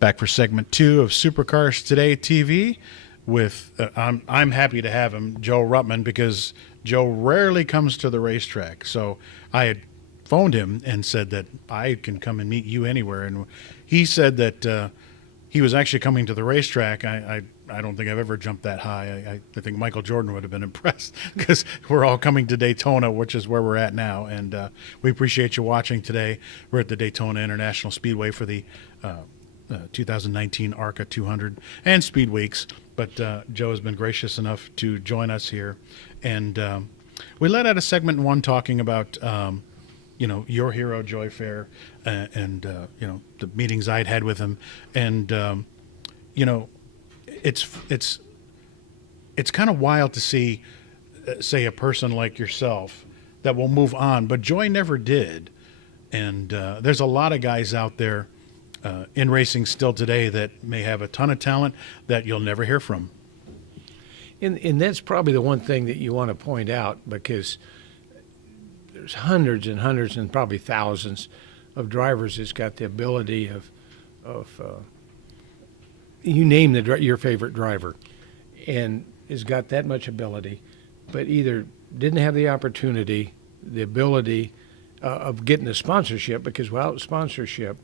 Back for segment 2 of Supercars Today TV with, I'm happy to have him, Joe Ruttman, because Joe rarely comes to the racetrack. So I had phoned him and said that I can come and meet you anywhere. And he said that he was actually coming to the racetrack. I don't think I've ever jumped that high. I think Michael Jordan would have been impressed because we're all coming to Daytona, which is where we're at now. And we appreciate you watching today. We're at the Daytona International Speedway for the 2019 ARCA 200 and Speed Weeks. But Joe has been gracious enough to join us here. And we let out a segment 1 talking about, your hero, Joy Fair, and the meetings I'd had with him. And, it's kind of wild to see, say, a person like yourself that will move on. But Joy never did. And there's a lot of guys out there in racing still today that may have a ton of talent that you'll never hear from. And that's probably the one thing that you want to point out, because there's hundreds and hundreds and probably thousands of drivers that's got the ability of you name your favorite driver, and has got that much ability, but either didn't have the opportunity, the ability of getting a sponsorship, because without sponsorship,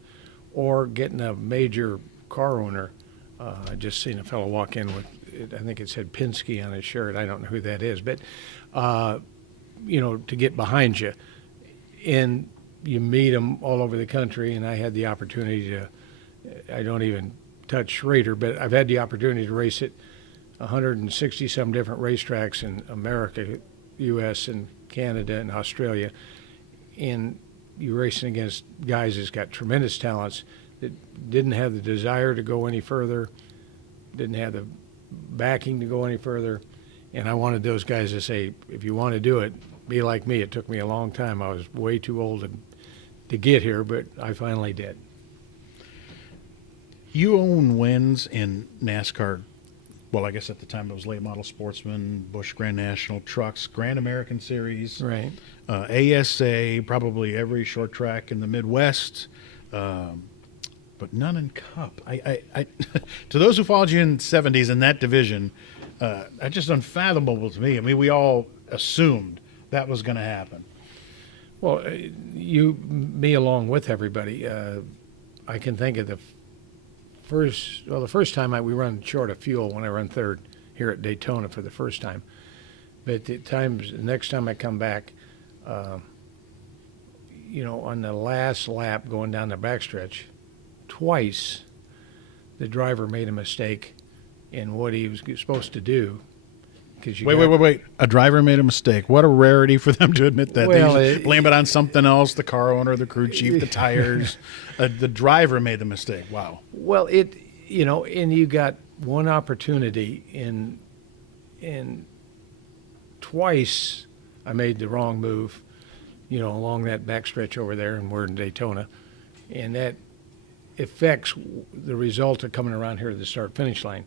or getting a major car owner. I just seen a fellow walk in with, I think it said Penske on his shirt. I don't know who that is, but to get behind you, and you meet them all over the country. And I had the opportunity to, I don't even touch Schrader, but I've had the opportunity to race at 160 some different racetracks in America, U.S. and Canada and Australia, and you're racing against guys that's got tremendous talents that didn't have the desire to go any further, didn't have the backing to go any further. And I wanted those guys to say, if you want to do it, be like me. It took me a long time. I was way too old to get here, but I finally did. You own wins in NASCAR. Well, I guess at the time it was Late Model Sportsman, Busch Grand National, Trucks, Grand American Series, right? ASA, probably every short track in the Midwest, but none in Cup. I to those who followed you in the 70s in that division, that's just unfathomable to me. I mean, we all assumed that was going to happen. Well, me along with everybody, I can think of the first time we run short of fuel when I run third here at Daytona for the first time. But the next time I come back, on the last lap going down the backstretch, twice the driver made a mistake in what he was supposed to do. Wait. A driver made a mistake. What a rarity for them to admit that. Well, they blame it on something else, the car owner, the crew chief, the tires. The driver made the mistake. Wow. Well, and you got one opportunity in twice I made the wrong move, along that backstretch over there, and we're in Daytona. And that affects the result of coming around here to the start-finish line.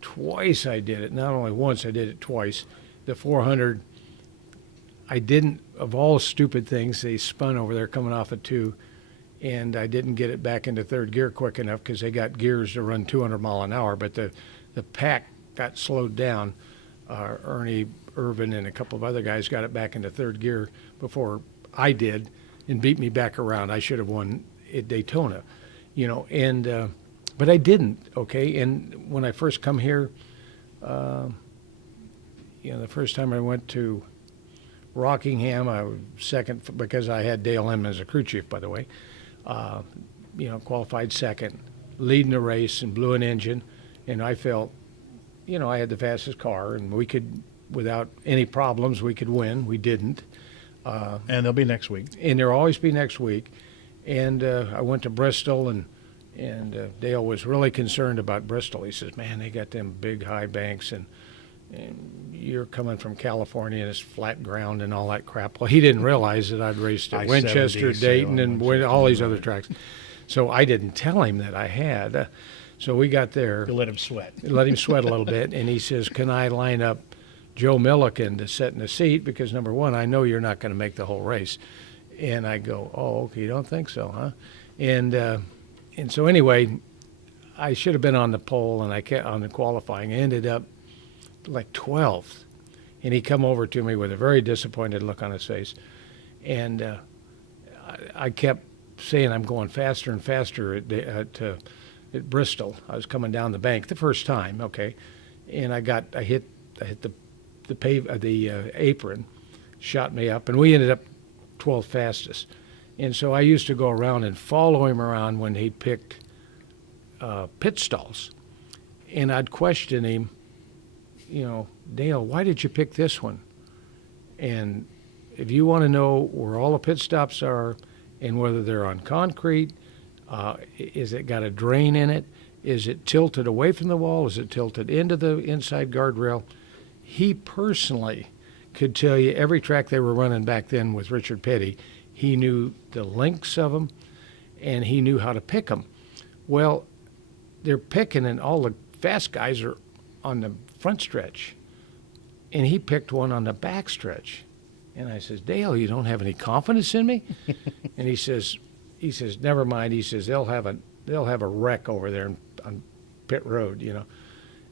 Twice I did it. Not only once, I did it twice. The 400, I didn't, of all stupid things, they spun over there coming off of 2, and I didn't get it back into third gear quick enough because they got gears to run 200 mile an hour, but the pack got slowed down. Ernie Irvin and a couple of other guys got it back into third gear before I did and beat me back around. I should have won at Daytona, but I didn't, okay? And when I first come here, the first time I went to Rockingham, I was second because I had Dale Inman as a crew chief, by the way. Qualified second, leading the race and blew an engine. And I felt, I had the fastest car, and we could, without any problems, we could win. We didn't. And there'll be next week. And there'll always be next week. And I went to Bristol, and Dale was really concerned about Bristol. He says, man, they got them big high banks, and you're coming from California and it's flat ground and all that crap. Well, he didn't realize that I'd raced at Winchester, Dayton, and all these other tracks. So I didn't tell him that I had. So we got there. You let him sweat. Let him sweat a little bit, and he says, can I line up Joe Milliken to sit in the seat? Because, number one, I know you're not going to make the whole race. And I go, oh, okay, you don't think so, huh? And so anyway, I should have been on the pole, and I kept on the qualifying. I ended up like 12th, and he come over to me with a very disappointed look on his face, and I kept saying I'm going faster and faster at Bristol. I was coming down the bank the first time, okay, and I hit the apron, shot me up, and we ended up 12th fastest. And so I used to go around and follow him around when he picked pit stalls, and I'd question him, Dale, why did you pick this one? And if you want to know where all the pit stops are and whether they're on concrete, is it got a drain in it? Is it tilted away from the wall? Is it tilted into the inside guardrail? He personally could tell you every track they were running back then with Richard Petty. He knew the lengths of them, and he knew how to pick them. Well, they're picking, and all the fast guys are on the front stretch, and he picked one on the back stretch. And I says, Dale, you don't have any confidence in me? And he says, never mind. He says, they'll have a wreck over there on pit road,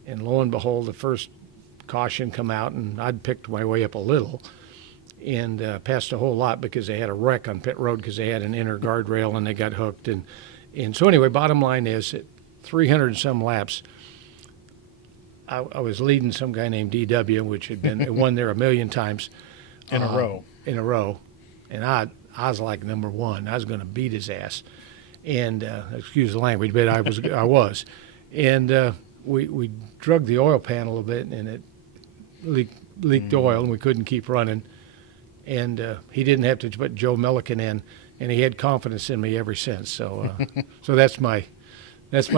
And lo and behold, the first caution come out, and I'd picked my way up a little and passed a whole lot because they had a wreck on pit road because they had an inner guardrail and they got hooked. And so anyway, bottom line is at 300 and some laps, I was leading some guy named DW, which had been won there a million times. In a row. And I was like number one. I was going to beat his ass. And excuse the language, but I was. And we drug the oil pan a little bit, and it leaked oil, and we couldn't keep running. And he didn't have to put Joe Milliken in, and he had confidence in me ever since. So so that's my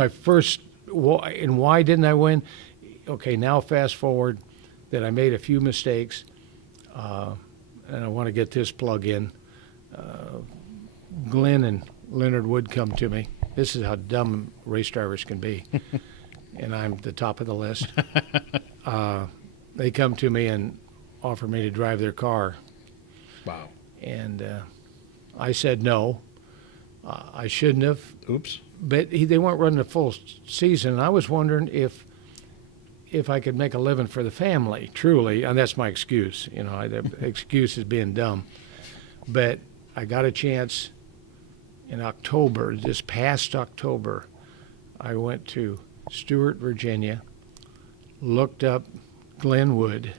first. And why didn't I win? Okay, now fast forward that I made a few mistakes, and I want to get this plug in. Glenn and Leonard Wood come to me. This is how dumb race drivers can be, and I'm the top of the list. They come to me and offer me to drive their car. Wow. And I said no. I shouldn't have. Oops. But they weren't running a full season. And I was wondering if I could make a living for the family, truly. And that's my excuse. The excuse is being dumb. But I got a chance in October, this past October. I went to Stewart, Virginia, looked up Glenwood.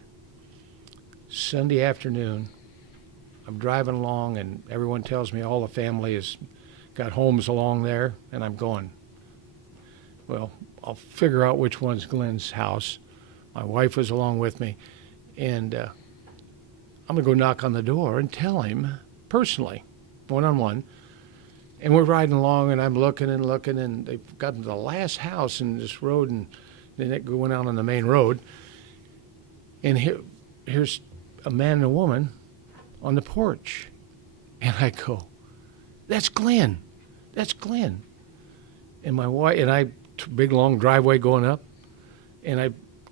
Sunday afternoon, I'm driving along, and everyone tells me all the family has got homes along there, and I'm going, well, I'll figure out which one's Glenn's house. My wife was along with me, and I'm going to go knock on the door and tell him personally, one-on-one. And we're riding along, and I'm looking, and they've gotten to the last house in this road, and then it went out on the main road. And here's a man and a woman on the porch. And I go, that's Glenn. That's Glenn. And my wife, and I, big long driveway going up, and I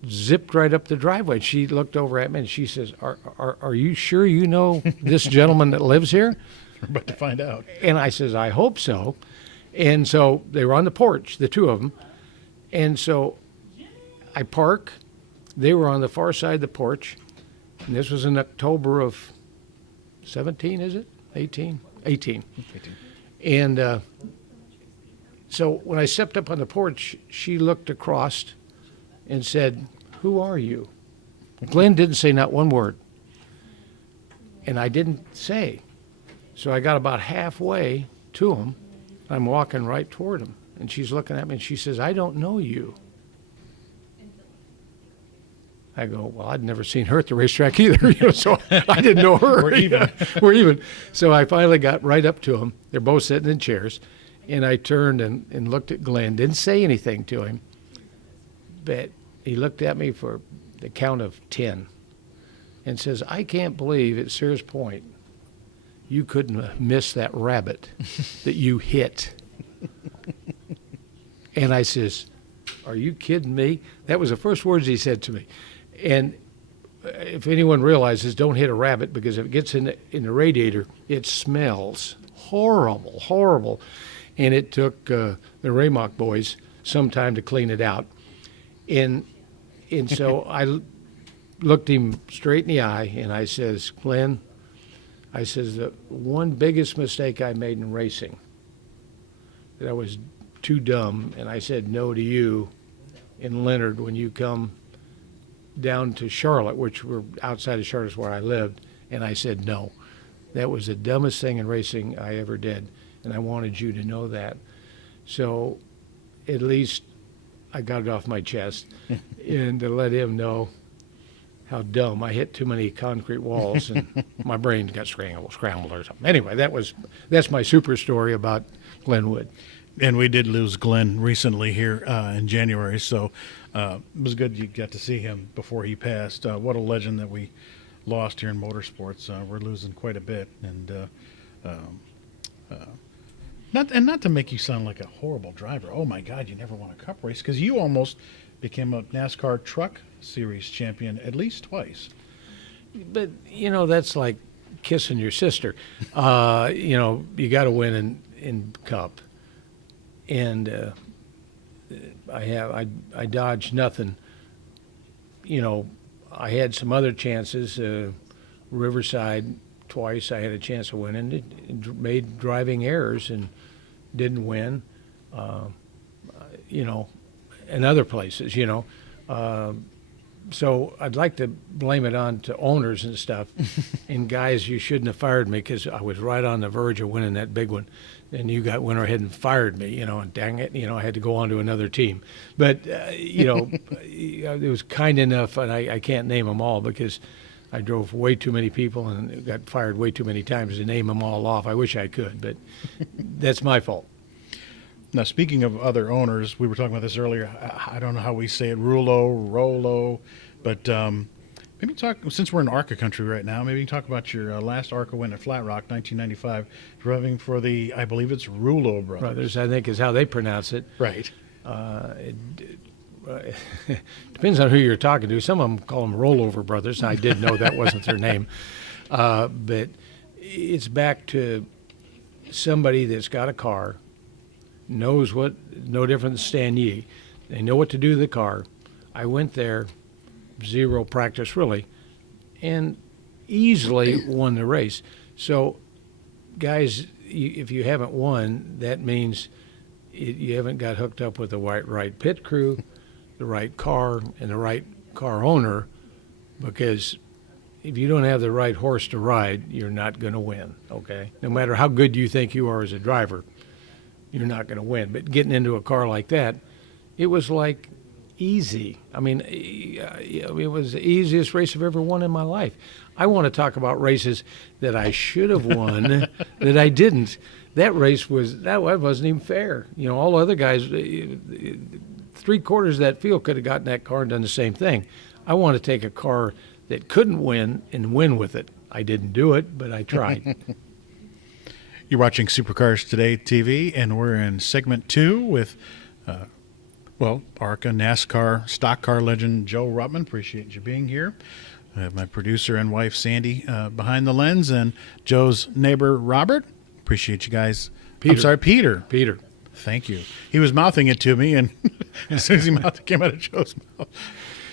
zipped right up the driveway. She looked over at me and she says, are you sure you know this gentleman that lives here? We're about to find out. And I says, I hope so. And so they were on the porch, the two of them. And so I park. They were on the far side of the porch. And this was in October of 17, is it? 18? 18. And so when I stepped up on the porch, she looked across and said, who are you? Glenn didn't say not one word. And I didn't say. So I got about halfway to him. I'm walking right toward him. And she's looking at me and she says, I don't know you. I go, well, I'd never seen her at the racetrack either, so I didn't know her. We're even. We're even. So I finally got right up to him. They're both sitting in chairs. And I turned and looked at Glenn, didn't say anything to him. But he looked at me for the count of 10 and says, I can't believe at Sears Point you couldn't have missed that rabbit that you hit. And I says, are you kidding me? That was the first words he said to me. And if anyone realizes, don't hit a rabbit, because if it gets in the radiator, it smells horrible, horrible. And it took the Raymock boys some time to clean it out. And so I looked him straight in the eye, and I says, Glenn, I says, the one biggest mistake I made in racing, that I was too dumb, and I said no to you and Leonard when you come down to Charlotte, which were outside of Charlotte is where I lived, and I said no. That was the dumbest thing in racing I ever did, and I wanted you to know that. So at least I got it off my chest and to let him know how dumb. I hit too many concrete walls and my brain got scrambled or something. Anyway, that's my super story about Glenn Wood. And we did lose Glenn recently here in January, so it was good you got to see him before he passed. What a legend that we lost here in motorsports. We're losing quite a bit, and not to make you sound like a horrible driver. Oh my God, you never won a cup race, because you almost became a NASCAR Truck Series champion at least twice. But that's like kissing your sister. You got to win in Cup. And I dodged nothing. I had some other chances. Riverside twice I had a chance of winning. It made driving errors and didn't win. And other places. So I'd like to blame it on to owners and stuff. And guys, you shouldn't have fired me because I was right on the verge of winning that big one. And you went ahead and fired me, and dang it, I had to go on to another team. But, it was kind enough, and I can't name them all because I drove way too many people and got fired way too many times to name them all off. I wish I could, but that's my fault. Now, speaking of other owners, we were talking about this earlier. I don't know how we say it, Rollo, but maybe talk, since we're in ARCA country right now, maybe you can talk about your last ARCA win at Flat Rock, 1995, driving for the, I believe it's Rouleau Brothers. I think is how they pronounce it. Right. It depends on who you're talking to. Some of them call them Rollover Brothers. I did know that wasn't their name. But it's back to somebody that's got a car, knows what, no different than Stan Yee. They know what to do to the car. I went there, zero practice really, and easily won the race. So, guys, if you haven't won, that means you haven't got hooked up with the right pit crew, the right car, and the right car owner, because if you don't have the right horse to ride, you're not going to win, okay? No matter how good you think you are as a driver, you're not going to win. But getting into a car like that, it was like easy. I mean, it was the easiest race I've ever won in my life. I want to talk about races that I should have won that I didn't. That race that wasn't even fair. All the other guys, 3/4 of that field could have gotten that car and done the same thing. I want to take a car that couldn't win and win with it. I didn't do it, but I tried. You're watching Supercars Today TV, and we're in segment 2 with, ARCA NASCAR stock car legend Joe Ruttman. Appreciate you being here. I have my producer and wife, Sandy, behind the lens, and Joe's neighbor, Robert. Appreciate you guys. Peter. I'm sorry, Peter. Peter. Thank you. He was mouthing it to me, and as soon as it came out of Joe's mouth.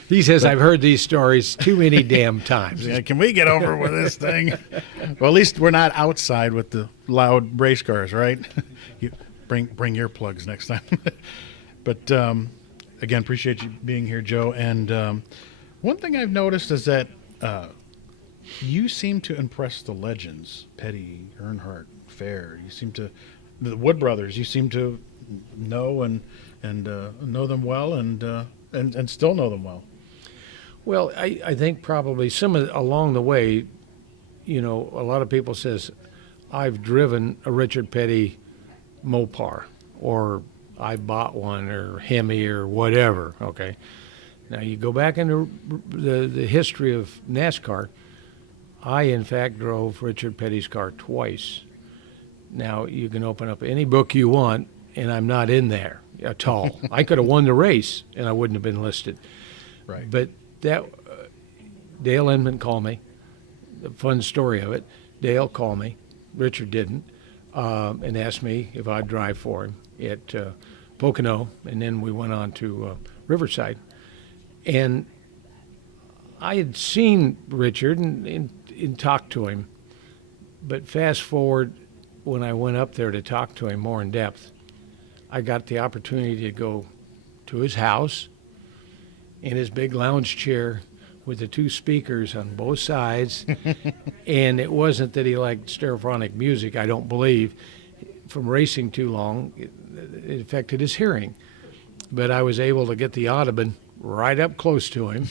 He says, I've heard these stories too many damn times. Yeah, can we get over with this thing? Well, at least we're not outside with the loud race cars, right? You bring earplugs next time. But, again, appreciate you being here, Joe. And one thing I've noticed is that you seem to impress the legends, Petty, Earnhardt, Fair. You seem to, the Wood brothers, you seem to know and know them well and still know them well. Well, I think probably along the way, a lot of people says, I've driven a Richard Petty Mopar, or I bought one, or Hemi, or whatever, okay? Now, you go back into the history of NASCAR, I, in fact, drove Richard Petty's car twice. Now, you can open up any book you want, and I'm not in there at all. I could have won the race, and I wouldn't have been listed. Right. But that Dale Inman called me. The fun story of it, Dale called me. Richard didn't, and asked me if I'd drive for him at Pocono, and then we went on to Riverside. And I had seen Richard and talked to him, but fast forward, when I went up there to talk to him more in depth, I got the opportunity to go to his house in his big lounge chair with the two speakers on both sides. And it wasn't that he liked stereophonic music, I don't believe. From racing too long, it affected his hearing. But I was able to get the Audubon right up close to him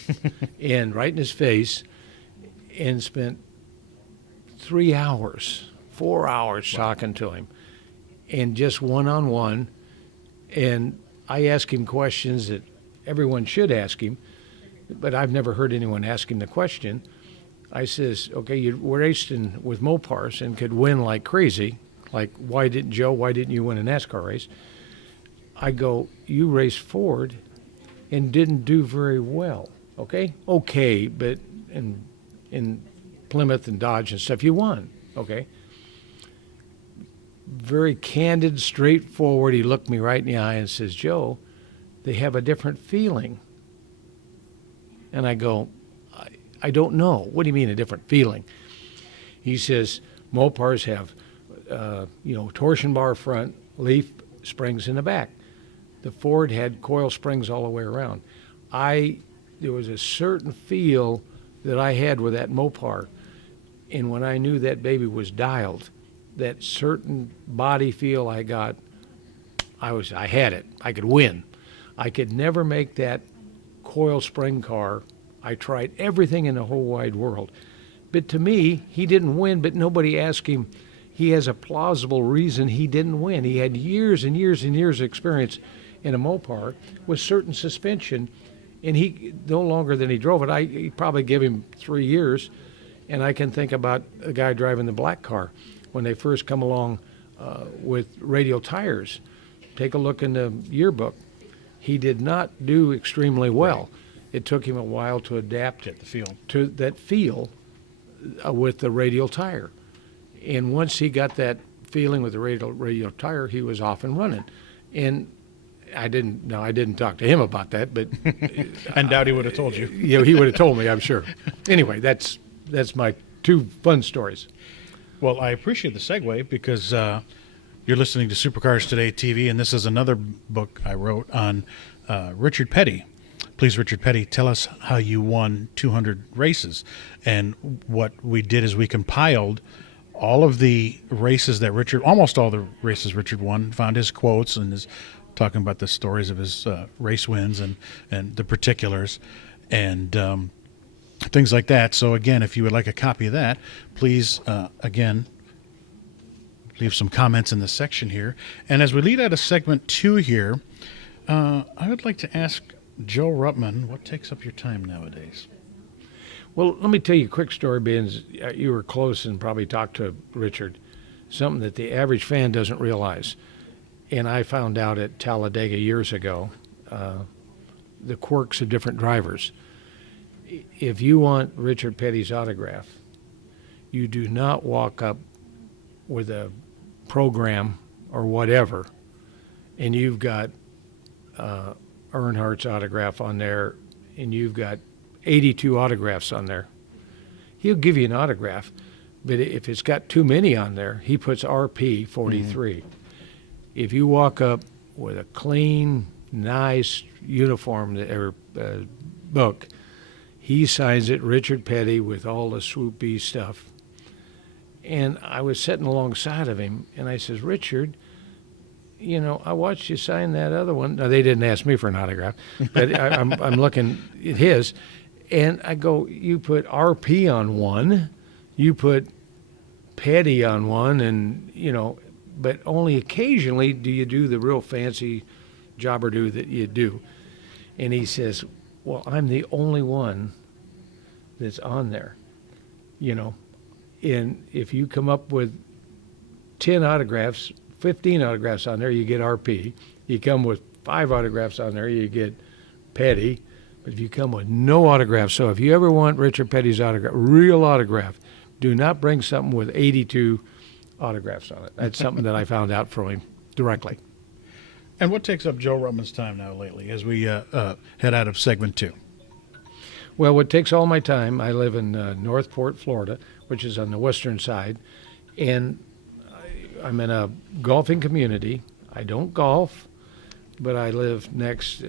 and right in his face, and spent 3 hours, 4 hours talking to him, and just one-on-one. And I asked him questions that everyone should ask him, but I've never heard anyone ask him the question. I says, okay, you raced with Mopars and could win like crazy. Like, why didn't you win a NASCAR race? I go, you raced Ford and didn't do very well, okay? Okay, but in Plymouth and Dodge and stuff, you won, okay? Very candid, straightforward. He looked me right in the eye and says, Joe, they have a different feeling. And I go, I don't know. What do you mean a different feeling? He says, Mopars have, torsion bar front, leaf springs in the back. The Ford had coil springs all the way around. There was a certain feel that I had with that Mopar. And when I knew that baby was dialed, that certain body feel I got, I had it. I could win. I could never make that coil spring car. I tried everything in the whole wide world. But to me, he didn't win, but nobody asked him. He has a plausible reason he didn't win. He had years and years and years of experience in a Mopar with certain suspension, and he, no longer than he drove it, I probably give him 3 years, and I can think about a guy driving the black car when they first come along with radial tires. Take a look in the yearbook. He did not do extremely well. Right. It took him a while to adapt to that feel with the radial tire. And once he got that feeling with the radial tire, he was off and running. And I didn't talk to him about that, but I doubt he would have told you. He would have told me, I'm sure. Anyway, that's my two fun stories. Well, I appreciate the segue because you're listening to Supercars Today TV, and this is another book I wrote on Richard Petty. Please, Richard Petty, tell us how you won 200 races. And what we did is we compiled all of the races that almost all the races Richard won, found his quotes and his talking about the stories of his race wins and the particulars and things like that. So again, if you would like a copy of that, please, again, leave some comments in the section here. And as we lead out of segment 2 here, I would like to ask Joe Ruttman, what takes up your time nowadays? Well, let me tell you a quick story, being you were close and probably talked to Richard, something that the average fan doesn't realize. And I found out at Talladega years ago, the quirks of different drivers. If you want Richard Petty's autograph, you do not walk up with a program or whatever, and you've got Earnhardt's autograph on there, and you've got 82 autographs on there. He'll give you an autograph, but if it's got too many on there, he puts RP 43. Mm-hmm. If you walk up with a clean, nice uniform or book, he signs it, Richard Petty, with all the swoopy stuff. And I was sitting alongside of him, and I says, Richard, I watched you sign that other one. Now, they didn't ask me for an autograph, but I'm looking at his. And I go, you put RP on one, you put Petty on one, and, but only occasionally do you do the real fancy jobber do that you do. And he says, well, I'm the only one that's on there, And if you come up with 10 autographs, 15 autographs on there, you get RP. You come with 5 autographs on there, you get Petty. But if you come with no autographs, so if you ever want Richard Petty's autograph, real autograph, do not bring something with 82 autographs on it. That's something that I found out from him directly. And what takes up Joe Ruttman's time now lately as we head out of segment 2? Well, what takes all my time, I live in Northport, Florida, which is on the western side, and I'm in a golfing community. I don't golf, but I live next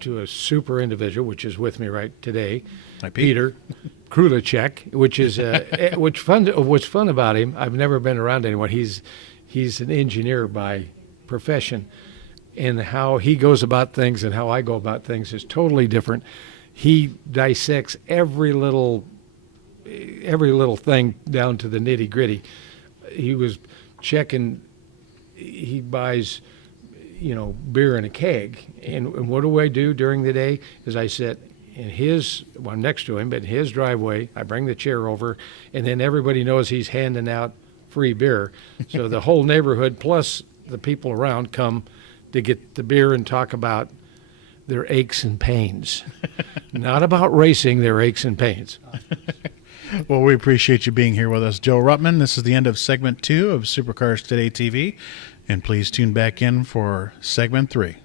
to a super individual, which is with me right today, Hi, Peter Krulacek, which is what's fun about him. I've never been around anyone. He's an engineer by profession, and how he goes about things and how I go about things is totally different. He dissects every little thing down to the nitty gritty. He was checking. He buys, beer in a keg, and what do I do during the day? Is I sit in I'm next to him, but in his driveway. I bring the chair over, and then everybody knows he's handing out free beer. So the whole neighborhood plus the people around come to get the beer and talk about their aches and pains. Not about racing, their aches and pains. Well, we appreciate you being here with us, Joe Ruttman. This is the end of segment 2 of Supercars Today TV, and please tune back in for segment 3.